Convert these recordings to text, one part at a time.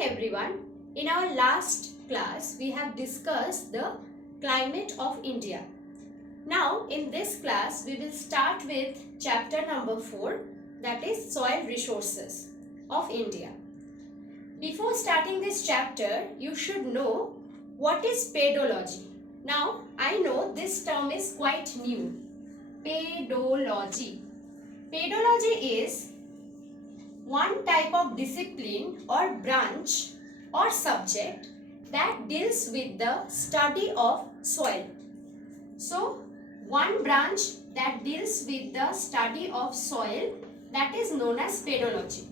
morning everyone. In our last class we have discussed the climate of India. Now in this class we will start with chapter number 4, that is soil resources of India. Before starting this chapter you should know what is pedology. Now I know this term is quite new. Pedology. Pedology is one type of discipline or branch or subject that deals with the study of soil. So, one branch that deals with the study of soil, that is known as pedology.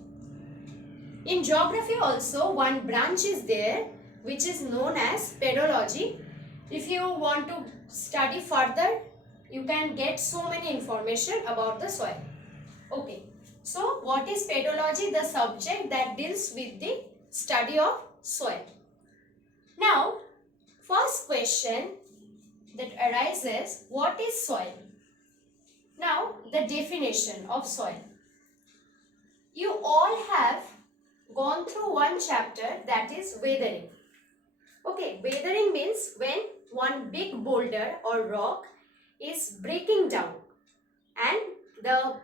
In geography also one branch is there which is known as pedology. If you want to study further, you can get so many information about the soil. Okay. So, what is pedology? The subject that deals with the study of soil. Now, first question that arises, what is soil? Now, the definition of soil. You all have gone through one chapter, that is weathering. Okay, weathering means when one big boulder or rock is breaking down and the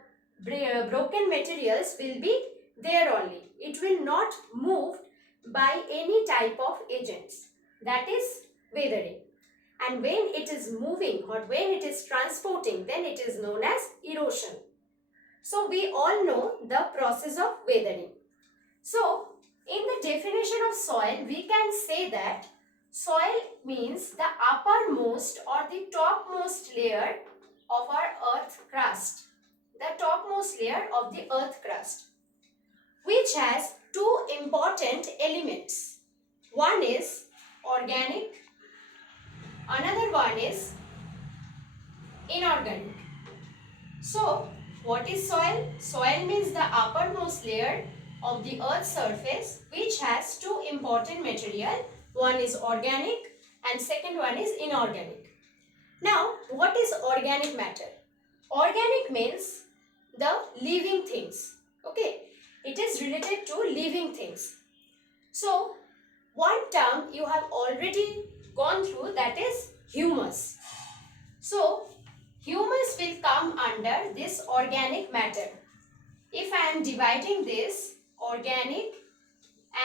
broken materials will be there only. It will not move by any type of agents. That is weathering. And when it is moving or when it is transporting, then it is known as erosion. So we all know the process of weathering. So in the definition of soil, we can say that soil means the uppermost or the topmost layer of our earth crust. The topmost layer of the earth crust, which has two important elements. One is organic, another one is inorganic. So, what is soil? Soil means the uppermost layer of the earth's surface which has two important material. One is organic and second one is inorganic. Now, what is organic matter? Organic means the living things. Okay, it is related to living things. So, one term you have already gone through, that is humus. So, humus will come under this organic matter. If I am dividing this organic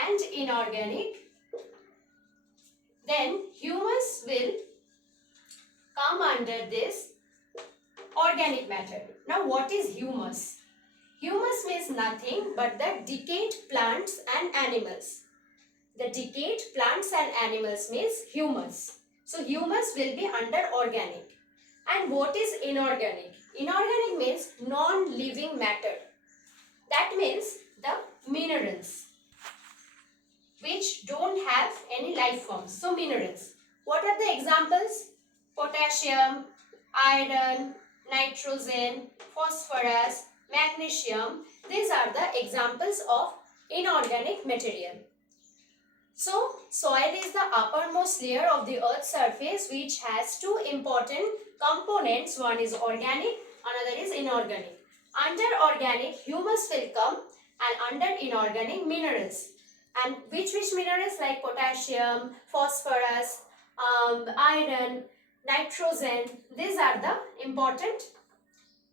and inorganic, then humus will come under this organic matter. Now what is humus? Humus means nothing but the decayed plants and animals. The decayed plants and animals means humus. So humus will be under organic. And what is inorganic? Inorganic means non-living matter. That means the minerals which don't have any life forms. So minerals. What are the examples? Potassium, iron, nitrogen, phosphorus, magnesium. These are the examples of inorganic material. So, soil is the uppermost layer of the earth's surface which has two important components. One is organic, another is inorganic. Under organic, humus will come and under inorganic, minerals. And which minerals? Like potassium, phosphorus, iron, nitrogen, these are the important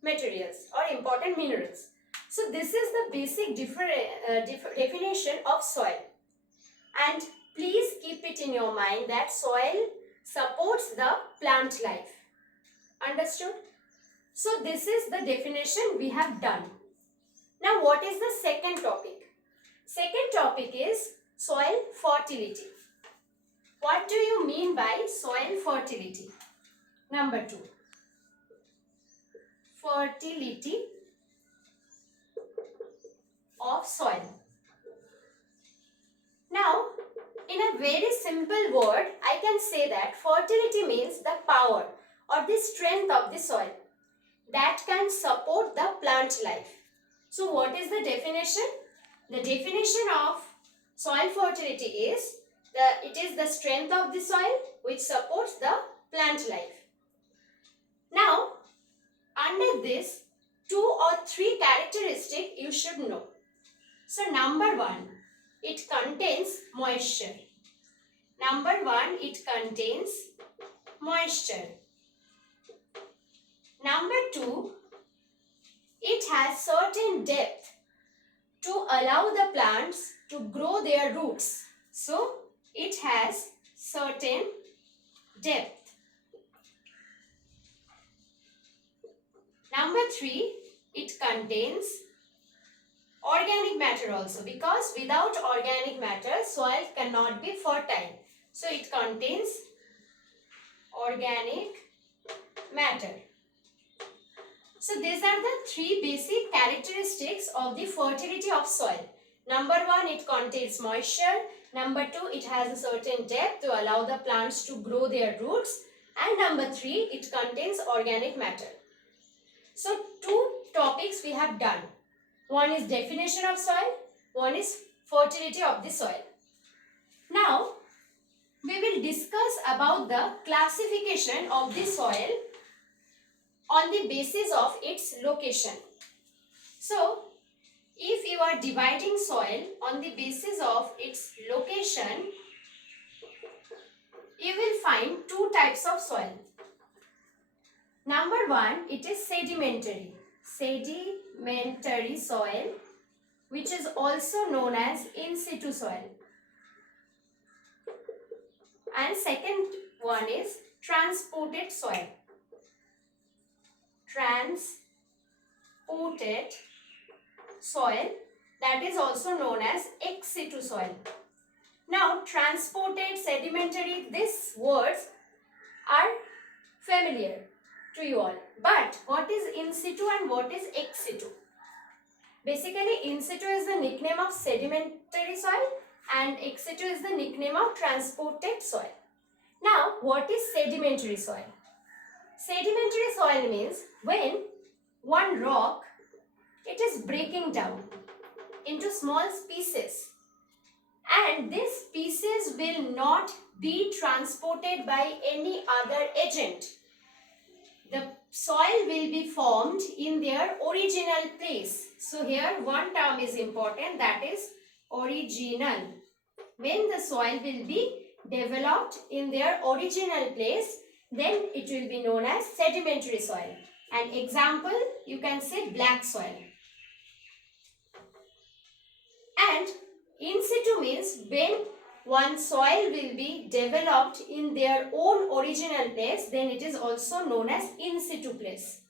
materials or important minerals. So this is the basic definition of soil. And please keep it in your mind that soil supports the plant life. Understood? So this is the definition we have done. Now what is the second topic? Second topic is soil fertility. What do you mean by soil fertility? Number 2. Fertility of soil. Now, in a very simple word, I can say that fertility means the power or the strength of the soil that can support the plant life. So, what is the definition? The definition of soil fertility is it is the strength of the soil which supports the plant life. Now, under this, 2 or 3 characteristics you should know. So, number 1, it contains moisture. Number 1, it contains moisture. Number 2, it has certain depth to allow the plants to grow their roots. So, it has certain depth. Number 3, it contains organic matter also, because without organic matter, soil cannot be fertile. So, it contains organic matter. So, these are the 3 basic characteristics of the fertility of soil. Number 1, it contains moisture. Number 2, it has a certain depth to allow the plants to grow their roots. And number 3, it contains organic matter. So, 2 topics we have done. One is definition of soil, one is fertility of the soil. Now, we will discuss about the classification of the soil on the basis of its location. So, if you are dividing soil on the basis of its location, you will find 2 types of soil. Number 1, it is sedimentary. Sedimentary soil, which is also known as in situ soil. And second one is transported soil. Transported soil, that is also known as ex situ soil. Now, transported, sedimentary, these words are familiar to you all. But what is in situ and what is ex situ? Basically, in situ is the nickname of sedimentary soil and ex situ is the nickname of transported soil. Now, what is sedimentary soil? Sedimentary soil means when one rock, it is breaking down into small pieces, and these pieces will not be transported by any other agent. The soil will be formed in their original place. So here one term is important, that is original. When the soil will be developed in their original place, then it will be known as sedimentary soil. An example, you can say black soil. And in situ means when one soil will be developed in their own original place, then it is also known as in situ place.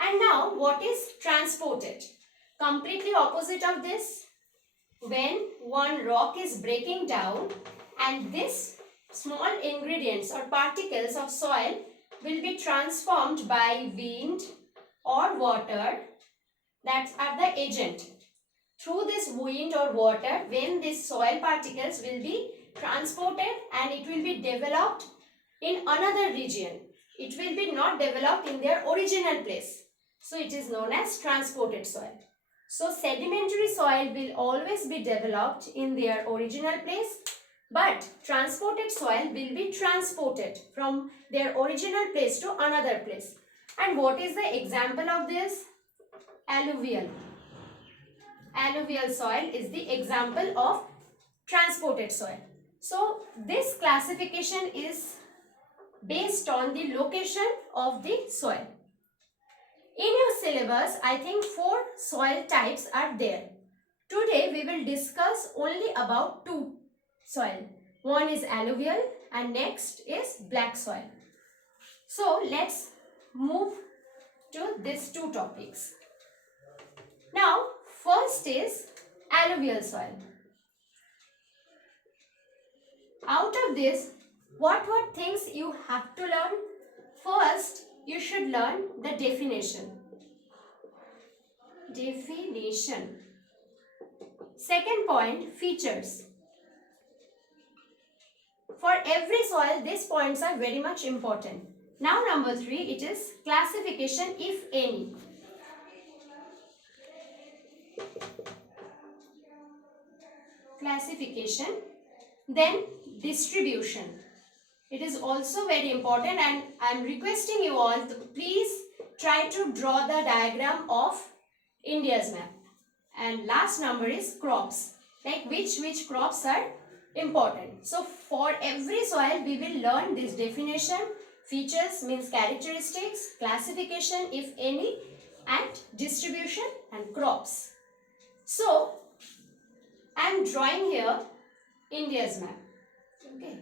And now, what is transported? Completely opposite of this. When one rock is breaking down and this small ingredients or particles of soil will be transformed by wind or water, that are the agent. Through this wind or water, when these soil particles will be transported and it will be developed in another region. It will be not developed in their original place. So, it is known as transported soil. So, sedimentary soil will always be developed in their original place, but transported soil will be transported from their original place to another place. And what is the example of this? Alluvial. Alluvial soil is the example of transported soil. So, this classification is based on the location of the soil. In your syllabus, I think 4 soil types are there. Today, we will discuss only about 2 soil. One is alluvial and next is black soil. So, let's move to these 2 topics. Now, first is alluvial soil. Out of this, what things you have to learn? First, you should learn the definition. Definition. Second point, features. For every soil, these points are very much important. Now, number 3, it is classification, if any. Classification, then distribution. It is also very important, and I am requesting you all to please try to draw the diagram of India's map. And last number is crops. like which crops are important. So for every soil we will learn this definition, features means characteristics, classification if any, and distribution and crops. So I am drawing here India's map. Okay.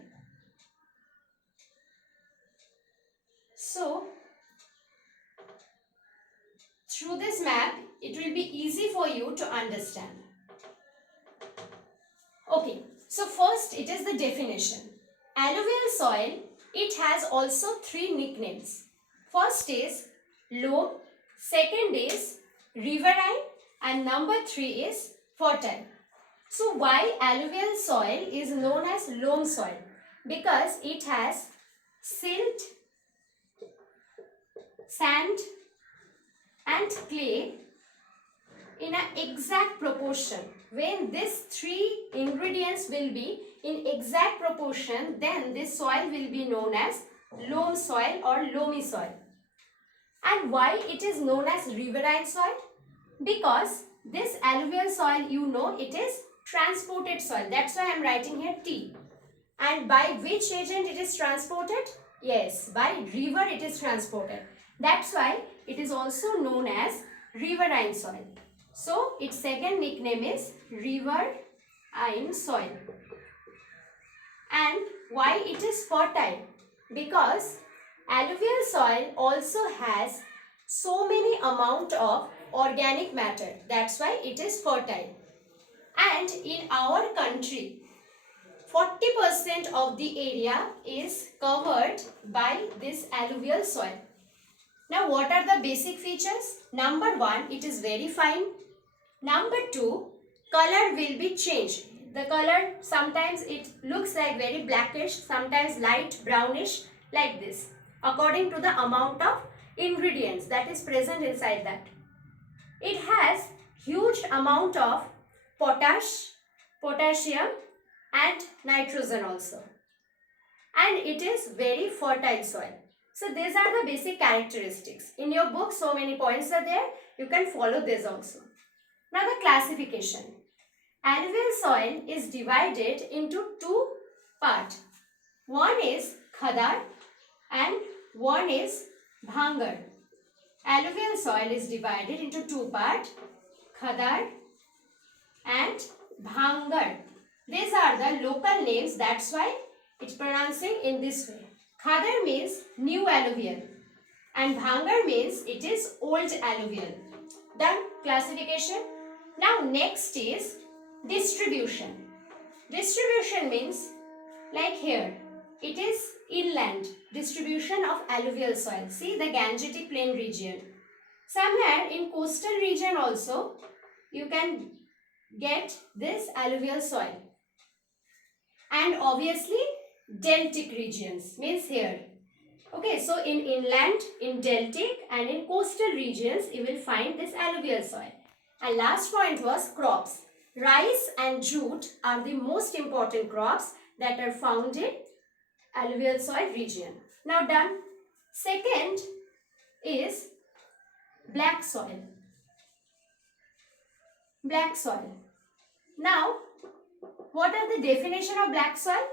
So through this map it will be easy for you to understand. Okay, so first it is the definition. Alluvial soil, it has also three nicknames. First is loam, second is riverine, and number 3 is fertile. So why alluvial soil is known as loam soil? Because it has silt, sand and clay in an exact proportion. When these three ingredients will be in exact proportion, then this soil will be known as loam soil or loamy soil. And why it is known as riverine soil? Because this alluvial soil, you know, it is transported soil. That's why I am writing here T. And by which agent it is transported? Yes, by river it is transported. That's why it is also known as riverine soil. So its second nickname is riverine soil. And why it is fertile? Because alluvial soil also has so many amount of organic matter. That's why it is fertile. And in our country, 40% of the area is covered by this alluvial soil. Now what are the basic features? Number 1, it is very fine. Number 2, color will be changed. The color, sometimes it looks like very blackish, sometimes light brownish, like this, according to the amount of ingredients that is present inside that. It has huge amount of potassium and nitrogen also. And it is very fertile soil. So these are the basic characteristics. In your book, so many points are there. You can follow this also. Now the classification. Alluvial soil is divided into two parts. One is khadar and one is bhangar. Alluvial soil is divided into two parts, khadar and bhangar. These are the local names, that's why it's pronouncing in this way. Khadar means new alluvial and bhangar means it is old alluvial. Done? Classification. Now next is distribution. Distribution means like here, it is inland distribution of alluvial soil. See the Gangetic Plain region. Somewhere in coastal region also you can get this alluvial soil. And obviously deltic regions means here. Okay, so in inland, in deltic and in coastal regions you will find this alluvial soil. And last point was crops. Rice and jute are the most important crops that are found in alluvial soil region. Now done. Second is black soil. Black soil. Now, what are the definition of black soil?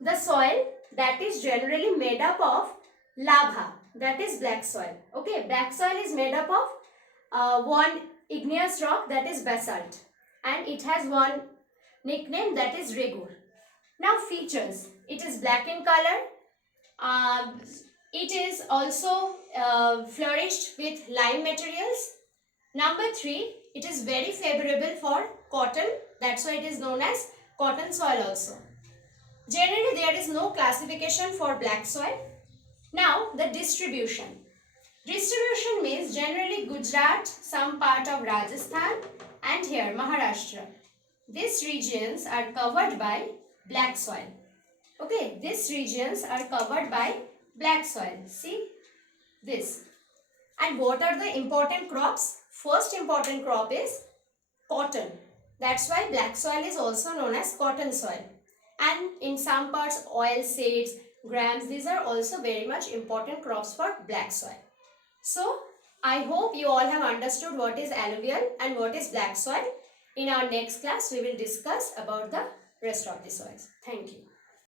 The soil that is generally made up of lava, that is black soil. Okay, black soil is made up of one igneous rock, that is basalt, and it has one nickname, that is regur. Now features, it is black in color, it is also flourished with lime materials. Number 3, it is very favorable for cotton, that's why it is known as cotton soil also. Generally there is no classification for black soil. Now the distribution. Distribution means generally Gujarat, some part of Rajasthan and here Maharashtra. These regions are covered by black soil. Okay, these regions are covered by black soil. See this. And what are the important crops? First important crop is cotton. That's why black soil is also known as cotton soil. And in some parts oil seeds, grams, these are also very much important crops for black soil. So I hope you all have understood what is alluvial and what is black soil. In our next class, we will discuss about the rest of the soils. Thank you.